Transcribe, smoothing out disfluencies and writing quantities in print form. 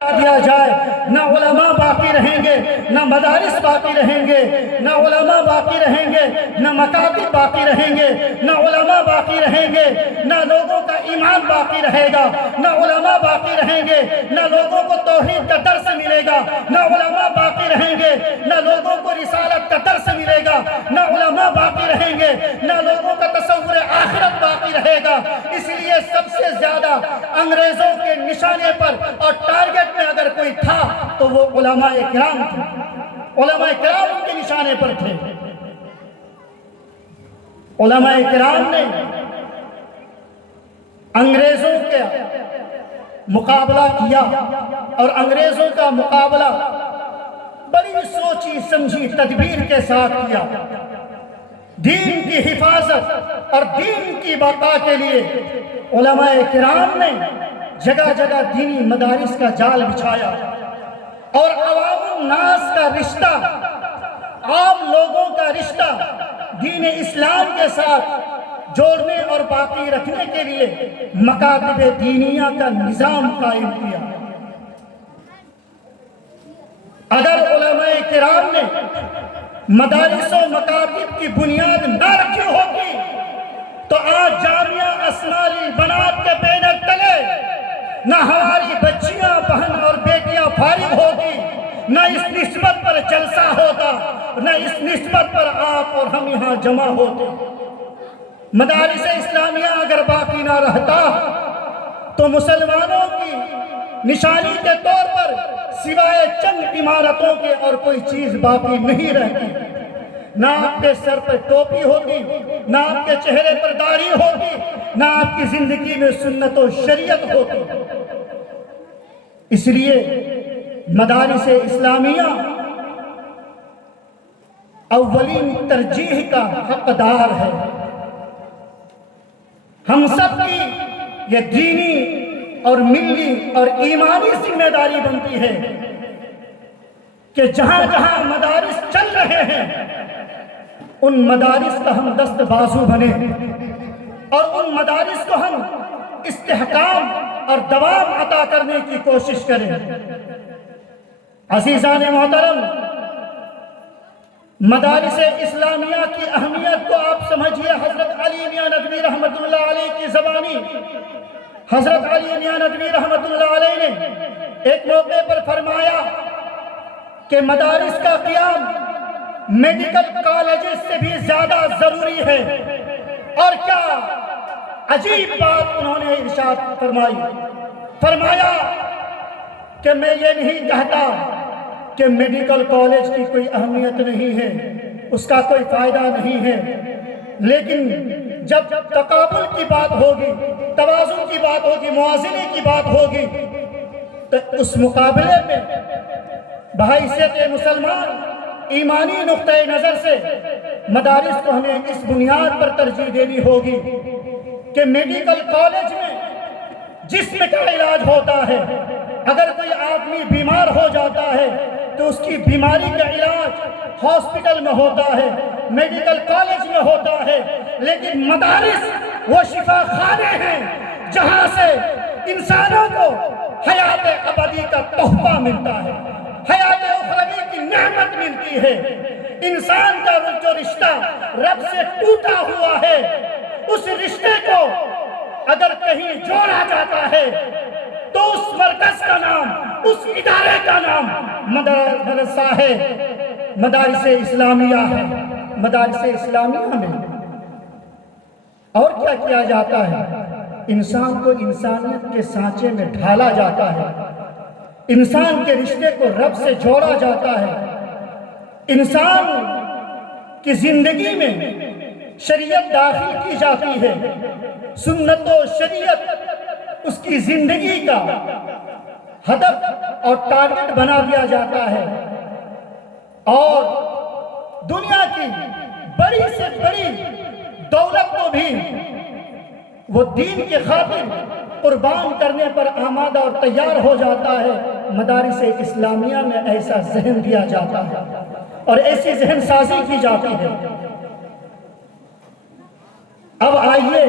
دیا جائے، نہ علماء باقی رہیں گے، نہ مدارس باقی رہیں گے، نہ علماء باقی رہیں گے، نہ مکاتب باقی رہیں گے، نہ علماء باقی رہیں گے، نہ لوگوں کا ایمان باقی رہے گا، نہ علماء باقی رہیں گے، نہ لوگوں کو توحید کا درس ملے گا، نہ علماء باقی رہیں گے، نہ لوگوں کو رسالت کا درس ملے گا، نہ علماء باقی رہیں گے، نہ لوگوں کا تصور آخرت باقی رہے گا۔ اس لیے سب سے زیادہ انگریزوں کے نشانے پر اور ٹارگٹ میں اگر کوئی تھا تو وہ علماء کرام تھے۔ علماء کرام ان کے نشانے پر تھے۔ علماء کرام نے انگریزوں کا مقابلہ کیا اور انگریزوں کا مقابلہ بڑی سوچی سمجھی تدبیر کے ساتھ کیا۔ دین کی حفاظت اور دین کی بقا کے لیے علماء کرام نے جگہ جگہ دینی مدارس کا جال بچھایا اور عوام الناس کا رشتہ، عام لوگوں کا رشتہ دین اسلام کے ساتھ جوڑنے اور باقی رکھنے کے لیے مکاتب دینیہ کا نظام قائم کیا۔ اگر علماء کرام نے مدارس و مکاتب کی بنیاد نہ رکھی ہوگی تو آج جامعہ اسماء البنات کے بینر تلے نہ ہماری بچیاں بہن اور بیٹیاں فارغ ہوگی، نہ اس نسبت پر جلسہ ہوتا، نہ اس نسبت پر آپ اور ہم یہاں جمع ہوتے۔ مدارس اسلامیہ اگر باقی نہ رہتا تو مسلمانوں کی نشانی کے طور پر سوائے چند عمارتوں کے اور کوئی چیز باقی نہیں رہتی۔ نہ آپ کے سر پر ٹوپی ہوگی، نہ آپ کے چہرے پر داڑھی ہوگی، نہ آپ کی زندگی میں سنت و شریعت ہوگی۔ اس لیے مدارس اسلامیہ اولین ترجیح کا حقدار ہے۔ ہم سب کی یہ دینی اور ملی اور ایمانی ذمہ داری بنتی ہے کہ جہاں جہاں مدارس چل رہے ہیں ان مدارس کا ہم دست بازو بنے اور ان مدارس کو ہم استحکام اور دوام عطا کرنے کی کوشش کریں۔ عزیزان محترم، مدارس اسلامیہ کی اہمیت کو آپ سمجھیے۔ حضرت علی میاں ندوی رحمت اللہ علیہ کی زبانی حضرت علی میاں ندوی رحمت اللہ علیہ نے ایک موقع پر فرمایا کہ مدارس کا قیام میڈیکل کالجز سے بھی زیادہ ضروری ہے۔ اور کیا عجیب بات انہوں نے ارشاد فرمایا کہ میں یہ نہیں کہتا کہ میڈیکل کالج کی کوئی اہمیت نہیں ہے، اس کا کوئی فائدہ نہیں ہے، لیکن جب تقابل کی بات ہوگی، توازن کی بات ہوگی، موازنے کی بات ہوگی تو اس مقابلے میں بحیثیت مسلمان ایمانی نقطۂ نظر سے مدارس کو ہمیں اس بنیاد پر ترجیح دینی ہوگی کہ میڈیکل کالج میں جسم کا علاج ہوتا ہے۔ اگر کوئی آدمی بیمار ہو جاتا ہے تو اس کی بیماری کا علاج ہاسپٹل میں ہوتا ہے، میڈیکل کالج میں ہوتا ہے، لیکن مدارس وہ شفا خانے ہیں جہاں سے انسانوں کو حیات ابدی کا تحفہ ملتا ہے، حیات اخروی کی نعمت ملتی ہے۔ انسان کا جو رشتہ رب سے ٹوٹا ہوا ہے اس رشتے کو اگر کہیں جوڑا جاتا ہے تو اس مرکز کا نام، اس ادارے کا نام مدرسہ ہے، مدارس اسلامیہ ہے۔ مدارس اسلامیہ میں اور کیا کیا جاتا ہے؟ انسان کو انسانیت کے سانچے میں ڈھالا جاتا ہے، انسان کے رشتے کو رب سے جوڑا جاتا ہے، انسان کی زندگی میں شریعت داخل کی جاتی ہے، سنت و شریعت اس کی زندگی کا ہدف اور ٹارگٹ بنا دیا جاتا ہے، اور دنیا کی بڑی سے بڑی دولت کو بھی وہ دین کے خاطر قربان کرنے پر آمادہ اور تیار ہو جاتا ہے۔ مدارس اسلامیہ میں ایسا ذہن دیا جاتا ہے اور ایسی ذہن سازی کی جاتی ہے۔ اب آئیے